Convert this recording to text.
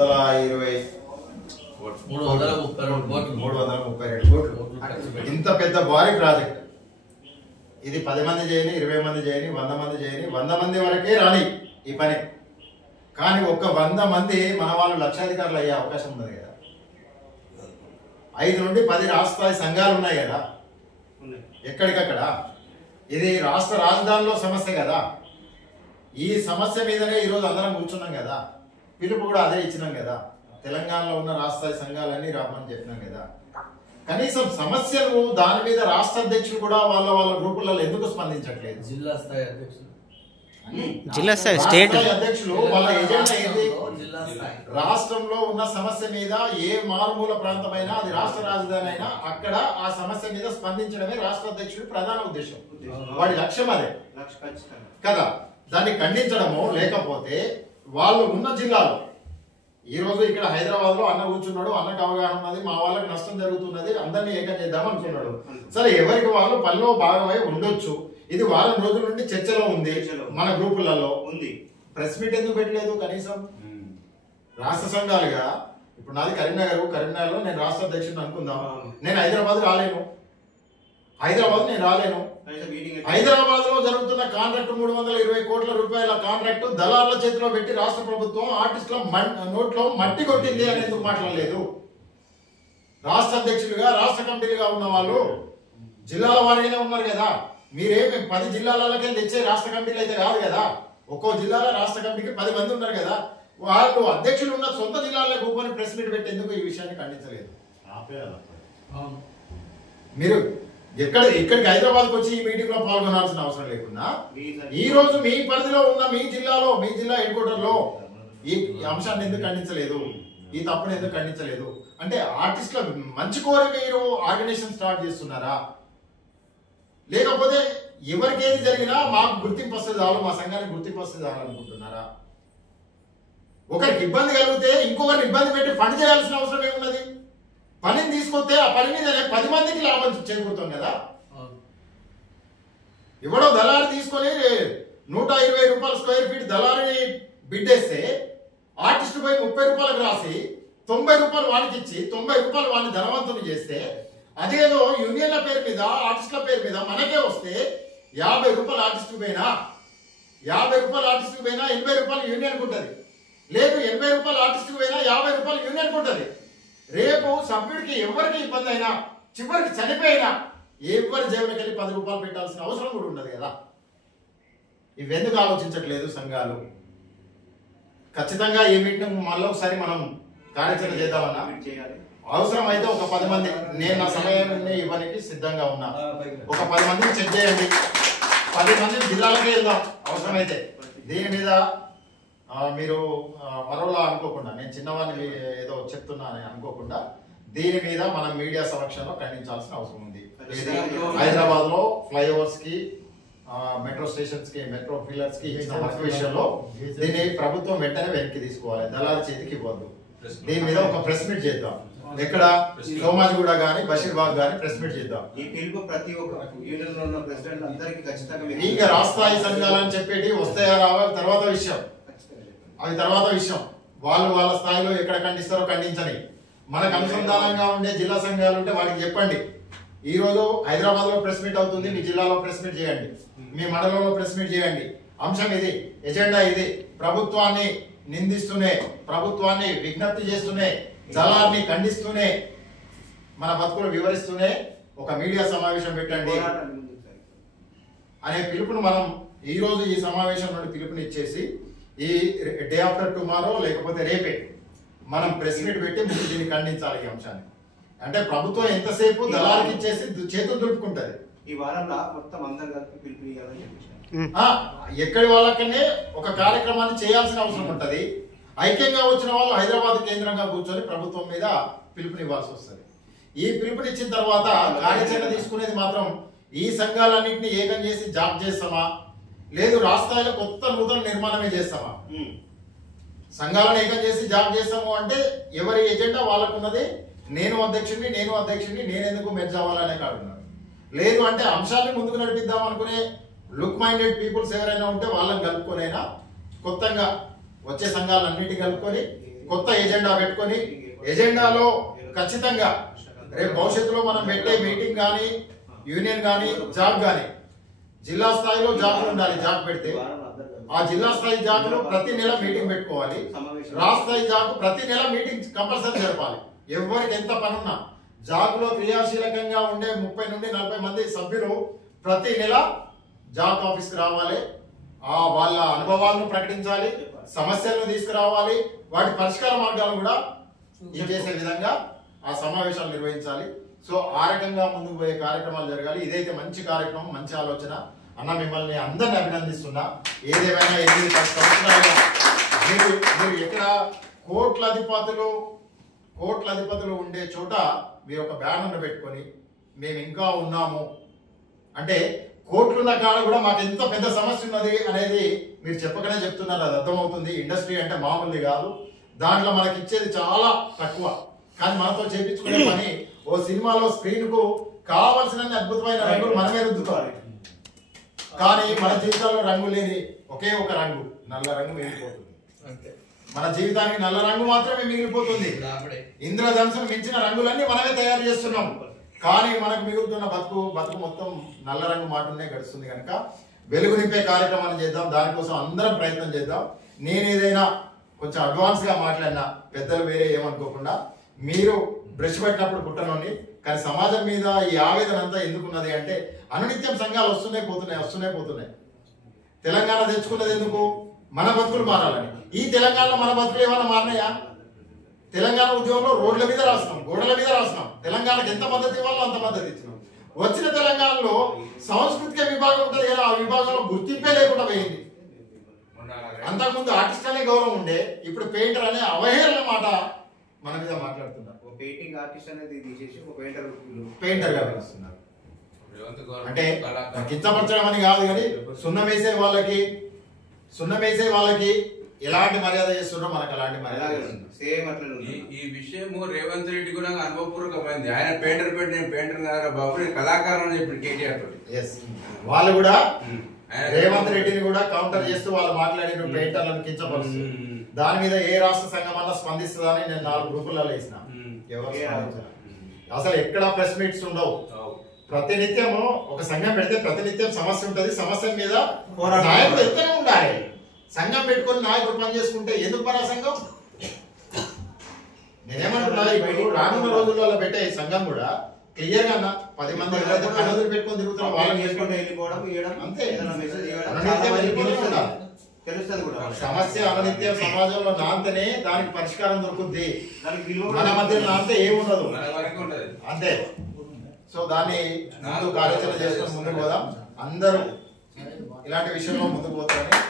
332 కోట్లు. ఇంత పెద్ద భారీ ప్రాజెక్ట్ ఇది 10 మంది చేయని, 20 మంది చేయని, 100 మంది చేయని, 100 మంది వరకే రాని ఈ పని. కానీ ఒక్క 100 మంది మన వాళ్ళు లక్షాధికారులు అయ్యే అవకాశం ఉన్నది కదా. 5 నుండి 10 రాష్ట్ర స్థాయి సంఘాలు ఉన్నాయి కదా ఎక్కడికక్కడ. ఇది రాష్ట్ర రాజధానిలో సమస్య కదా. ఈ సమస్య మీదనే ఈరోజు అందరం కూర్చున్నాం కదా. పిలుపు కూడా అదే ఇచ్చినాం కదా. తెలంగాణలో ఉన్న రాష్ట్ర స్థాయి సంఘాలన్నీ రామని చెప్పినాం కదా. కనీసం సమస్యలు దాని మీద రాష్ట్ర అధ్యక్షులు కూడా వాళ్ళ గ్రూపులలో ఎందుకు స్పందించట్లేదు? జిల్లా స్థాయి అధ్యక్షులు, జిల్లా స్థాయి స్టేట్ అధ్యక్షులు వాళ్ళ ఎజెండా ఏంటి? రాష్ట్రంలో ఉన్న సమస్య మీద ఏ మారుమూల ప్రాంతమైనా, అది రాష్ట్ర రాజధాని అయినా, అక్కడ ఆ సమస్య మీద స్పందించడమే రాష్ట్ర అధ్యక్షుడి ప్రధాన ఉద్దేశం. వాడి లక్ష్యం అదే కదా. దాన్ని ఖండించడము, లేకపోతే వాళ్ళు ఉన్న జిల్లాలో ఈ రోజు ఇక్కడ హైదరాబాద్ లో అన్న కూర్చున్నాడు, అన్నకు అవగాహన ఉన్నది, మా వాళ్ళకి నష్టం జరుగుతున్నది, అందరినీ ఏకం చేద్దాం అనుకున్నాడు. సరే, ఎవరికి వాళ్ళు పనిలో భాగమై ఉండొచ్చు. ఇది వారం రోజుల నుండి చర్చలో ఉంది, మన గ్రూపులలో ఉంది. ప్రెస్ మీట్ ఎందుకు పెట్టలేదు? కనీసం రాష్ట్ర సంఘాలుగా ఇప్పుడు నాది కరీంనగర్ లో నేను రాష్ట్ర అధ్యక్షుడిని అనుకుందాం. నేను హైదరాబాద్ రాలేను. హైదరాబాద్ లో జరుగుతున్న కాంట్రాక్ట్ 320 కోట్ల రూపాయల కాంట్రాక్ట్ దళార్ల చేతిలో పెట్టి రాష్ట్ర ప్రభుత్వం ఆర్టిస్టుల నోట్లో మట్టి కొట్టింది అని ఎందుకు మాట్లాడలేదు? రాష్ట్ర అధ్యక్షులుగా, రాష్ట్ర కమిటీలుగా ఉన్న వాళ్ళు జిల్లాల వారీగానే ఉన్నారు కదా. మీరేమి 10 జిల్లాలకే తెచ్చే రాష్ట్ర కమిటీలు అయితే కాదు కదా. ఒక్కో జిల్లాలో రాష్ట్ర కమిటీకి 10 మంది ఉన్నారు కదా. వాళ్ళు అధ్యక్షులు ఉన్న సొంత జిల్లాల్లో కూర్చొని ప్రెస్ మీట్ పెట్టేందుకు ఈ విషయాన్ని ఖండించలేదు. మీరు ఇక్కడికి హైదరాబాద్కి వచ్చి ఈ మీటింగ్ లో పాల్గొనాల్సిన అవసరం లేకుండా ఈ రోజు మీ పరిధిలో ఉన్న మీ జిల్లా హెడ్ క్వార్టర్ లో ఈ అంశాన్ని ఎందుకు ఖండించలేదు? ఈ తప్పును ఎందుకు ఖండించలేదు? అంటే ఆర్టిస్టుల మంచి కోరి మీరు ఆర్గనైజేషన్ స్టార్ట్ చేస్తున్నారా? లేకపోతే ఎవరికి ఏది జరిగినా మాకు గుర్తింపు వస్తే చాలు, మా సంఘానికి గుర్తింపు వస్తే చాలు అనుకుంటున్నారా? ఒకరికి ఇబ్బంది కలిగితే ఇంకొకరిని ఇబ్బంది పెట్టి పని చేయాల్సిన అవసరం ఏమున్నది? పనిని తీసుకొస్తే ఆ పని మీద 10 మందికి లాభం చేకూరుతాం కదా. ఎవడో దళారి తీసుకొని 120 రూపాయల స్క్వేర్ ఫీట్ దళారిని బిడ్డేస్తే ఆర్టిస్ట్ పోయి 30 రూపాయలకు రాసి 90 రూపాయలు వాడికి ఇచ్చి 90 రూపాయలు వాడిని ధనవంతుని చేస్తే, అదేదో యూనియన్ల పేరు మీద, ఆర్టిస్టుల పేరు మీద మనకే వస్తే 50 రూపాయలు ఆర్టిస్ట్ పోయినా 80 రూపాయలు యూనియన్కి ఉంటుంది. లేదు 80 రూపాయలు ఆర్టిస్ట్ పోయినా 50 రూపాయలు యూనియన్కి ఉంటుంది. రేపు సభ్యుడికి ఎవరికి ఇబ్బంది అయినా, చివరికి చనిపోయినా ఎవరి జేబులకి వెళ్ళి 10 రూపాయలు పెట్టాల్సిన అవసరం కూడా ఉండదు కదా. ఇవెందుకు ఆలోచించట్లేదు సంఘాలు? ఖచ్చితంగా ఈ మీటింగ్ మళ్ళీ ఒకసారి మనం కార్యాచరణ చేద్దామన్నా. అవసరం అయితే ఒక 10 మంది, నేను నా సమయాన్ని ఇవ్వడానికి సిద్ధంగా ఉన్నా. ఒక 10 మందిని చెక్ చేయండి. 10 మంది జిల్లాలకే వెళ్దాం అవసరమైతే. దీని మీద మీరు మరోలా అనుకోకుండా, నేను చిన్నవాడిని ఏదో చెప్తున్నా అని అనుకోకుండా, దీని మీద మనం మీడియా సమక్షంలో ఖండించాల్సిన అవసరం ఉంది. హైదరాబాద్ లో ఫ్లైఓవర్స్ కి, మెట్రో స్టేషన్స్ కి, మెట్రో పిల్లర్స్ కి ఇచ్చిన వర్క్ విషయంలో దీన్ని ప్రభుత్వం వెంటనే వెనక్కి తీసుకోవాలి. దళారి చేతికి ఇవ్వద్దు. దీని మీద ఒక ప్రెస్ మీట్ చేద్దాం. ఎక్కడ సోమాజిగూడ గానీ, బషీర్బాగ్ గానీ ప్రెస్ మీట్ చేద్దాం. ఇంకా రాష్ట్రాయి సంఘాలని చెప్పేటి వస్తాయా రావా తర్వాత విషయం. అవి తర్వాత విషయం. వాళ్ళు వాళ్ళ స్థాయిలో ఎక్కడ ఖండిస్తారో ఖండించని. మనకు అనుసంధానంగా ఉండే జిల్లా సంఘాలు ఉంటే వాటికి చెప్పండి. ఈ రోజు హైదరాబాద్ లో ప్రెస్ మీట్ అవుతుంది, మీ జిల్లాలో ప్రెస్ మీట్ చేయండి, మీ మండలంలో ప్రెస్ మీట్ చేయండి. అంశం ఇది, ఎజెండా ఇది. ప్రభుత్వాన్ని నిందిస్తూనే, ప్రభుత్వాన్ని విజ్ఞప్తి చేస్తూనే, జలాన్ని ఖండిస్తూనే, మన బతుకులు వివరిస్తూనే ఒక మీడియా సమావేశం పెట్టండి అనే పిలుపును మనం ఈ రోజు ఈ సమావేశం నుండి పిలుపునిచ్చేసి, ఈ డే ఆఫ్టర్ టుమారో లేకపోతే రేపే మనం ప్రెస్ మీట్ పెట్టి ముందు దీన్ని ఖండించాలి ఈ అంశాన్ని. అంటే ప్రభుత్వం ఎంతసేపు దళారికి ఇచ్చేసి చేతులు దులుపుకుంటది. ఈ వారంలో మొత్తం అందరు కలిపి పిలుపునియాలని చెప్పేసి ఎక్కడి వాళ్ళకనే ఒక కార్యక్రమాన్ని చేయాల్సిన అవసరం ఉంటది. ఐక్యంగా వచ్చిన వాళ్ళు హైదరాబాద్ కేంద్రంగా కూర్చొని ప్రభుత్వం మీద పిలుపునివ్వాల్సి వస్తుంది. ఈ పిలుపునిచ్చిన తర్వాత కార్యాచరణ తీసుకునేది మాత్రం ఈ సంఘాలన్నింటినీ ఏకం చేసి జాబ్ చేస్తామా, లేదు రాష్ట్రాల్లో కొత్త నూతన నిర్మాణమే చేస్తామా? సంఘాలను ఏకం చేసి జాబ్ చేస్తాము అంటే ఎవరి ఎజెండా వాళ్ళకున్నది. నేను అధ్యక్షుడిని, నేను ఎందుకు మెర్జ్ అవ్వాలనే కాడున్నారు. లేదు అంటే అంశాన్ని ముందుకు నడిపిద్దాం అనుకునే లుక్ మైండెడ్ పీపుల్స్ ఎవరైనా ఉంటే వాళ్ళని కలుపుకొనైనా కొత్తగా వచ్చే సంఘాలన్నిటి కలుపుకొని కొత్త ఎజెండా పెట్టుకొని ఎజెండాలో ఖచ్చితంగా రేపు భవిష్యత్తులో మనం పెట్టే మీటింగ్ కానీ యూనియన్ కానీ జాబ్ కానీ జిల్లా స్థాయిలో జాబులు ఉండాలి. జాబ్ పెడితే ఆ జిల్లా స్థాయి జాబులో ప్రతి నెల మీటింగ్ పెట్టుకోవాలి. రాష్ట్ర స్థాయి జాబ్ ప్రతి నెల మీటింగ్ కంపల్సరీ జరపాలి. ఎవరికి ఎంత పనున్నా జాబులో క్రియాశీలకంగా ఉండే 30 నుండి 40 మంది సభ్యులు ప్రతి నెల జాబ్ ఆఫీస్కి రావాలి. వాళ్ళ అనుభవాలను ప్రకటించాలి, సమస్యలను తీసుకురావాలి, వాటి పరిష్కార మార్గాలు కూడా చేసే విధంగా ఆ సమావేశాలు నిర్వహించాలి. సో ఆ రకంగా ముందుకు పోయే కార్యక్రమాలు జరగాలి. ఇదైతే మంచి కార్యక్రమం, మంచి ఆలోచన. అన్న మిమ్మల్ని అందరిని అభినందిస్తున్నా. ఏదేమైనా 8-10 సంవత్సరాలుగా మీరు ఎక్కడ కోట్ల అధిపతులు ఉండే చోట మీరు ఒక బ్యానర్ పెట్టుకొని మేము ఇంకా ఉన్నాము అంటే కోట్లున్న కాడ కూడా మాకు ఎంత పెద్ద సమస్య ఉన్నది అనేది మీరు చెప్పకనే చెప్తున్నారు. అది అర్థమవుతుంది. ఇండస్ట్రీ అంటే మామూలుది కాదు. దాంట్లో మనకి ఇచ్చేది చాలా తక్కువ, కానీ మనతో చేపించుకునే పని ఓ సినిమాలో స్క్రీన్ కు కావలసిన అద్భుతమైన రంగులు మనమే రుద్దుకోవాలి. కానీ మన జీవితాల్లో రంగు లేని ఒకే ఒక రంగు, నల్ల రంగు మిగిలిపోతుంది. మన జీవితానికి నల్ల రంగు మాత్రమే మిగిలిపోతుంది. ఇంద్రధనుసును మించిన రంగులన్నీ మనమే తయారు చేస్తున్నాం, కానీ మనకు మిగులుతున్న బతుకు మొత్తం నల్ల రంగు మాటనే గడుస్తుంది. కనుక వెలుగు నింపే కార్యక్రమాన్ని చేద్దాం. దానికోసం అందరం ప్రయత్నం చేద్దాం. నేను ఏదైనా కొంచెం అడ్వాన్స్ గా మాట్లాడినా పెద్దలు వేరే ఏమనుకోకుండా, మీరు బ్రష్ పెట్టినప్పుడు పుట్టనోని, కానీ సమాజం మీద ఈ ఆవేదన అంతా ఎందుకున్నది అంటే అనునిత్యం సంఘాలు వస్తున్నాయి పోతున్నాయి. తెలంగాణ తెచ్చుకున్నది ఎందుకు? మన బతుకులు మారాలని. ఈ తెలంగాణలో మన బతుకులు ఏమైనా మారినాయా? తెలంగాణ ఉద్యమంలో రోడ్ల మీద రాసినాం, గోడల మీద రాసినాం. తెలంగాణకు ఎంత మద్దతు ఇవ్వాలో అంత మద్దతు ఇచ్చినాం. వచ్చిన తెలంగాణలో సాంస్కృతిక విభాగం ఉంటుంది కదా, ఆ విభాగంలో గుర్తింపే లేకుండా పోయింది. అంతకుముందు ఆర్టిస్ట్ అనే గౌరవం ఉండే, ఇప్పుడు పెయింటర్ అనే అవహేళన మాట మన మీద మాట్లాడుతున్నారు. పెయింటింగ్ ఆర్టిస్ట్ అనేది తీసేసి ఒక పెయింటర్ గా పిలుస్తున్నారు. అంటే కించపరచడం అని కాదు, కానీ సున్నం వేసే వాళ్ళకి ఎలాంటి మర్యాద చేస్తున్నారో మనకు అలాంటి మర్యాద. ఈ విషయం రేవంత్ రెడ్డి కూడా అనుభవపూర్వకమైంది. ఆయన పెయింటర్ బాబు కళాకారులు అని చెప్పి కేటీఆర్ వాళ్ళు కూడా రేవంత్ రెడ్డిని కూడా కౌంటర్ చేస్తూ వాళ్ళు మాట్లాడిన పెయింటర్లను కించపరుస్తూ దాని మీద ఏ రాష్ట్ర సంఘం అన్నా స్పందిస్తుందని నేను 4 గ్రూపులలో వేసిన. అసలు ఎక్కడ ప్రెస్ మీట్స్ ఉండవు. ప్రతినిత్యము ఒక సంఘం పెడితే ప్రతినిత్యం సమస్య ఉంటది. సమస్య మీద నాయకుడు ఎంతనే ఉండాలి. సంఘం పెట్టుకొని నాయకుడు పని చేసుకుంటే ఎందుకు మన సంఘం? నేనేమంటున్నా, ఇప్పుడు రానున్న రోజుల్లో పెట్టే సంఘం కూడా క్లియర్ గా 10 మంది కన్నదులు పెట్టుకొని తిరుగుతున్నా వాళ్ళని చేసుకుంటే వెళ్ళిపోవడం అంతే. సమస్య అనునిత్యం సమాజంలో నాంతనే దానికి పరిష్కారం దొరుకుద్ది. మన మధ్య నాంతే ఏముండదు అంతే. సో దాన్ని ముందు కార్యాచరణ చేసుకొని ముందుకు పోదాం. అందరూ ఇలాంటి విషయంలో ముందుకు పోతారని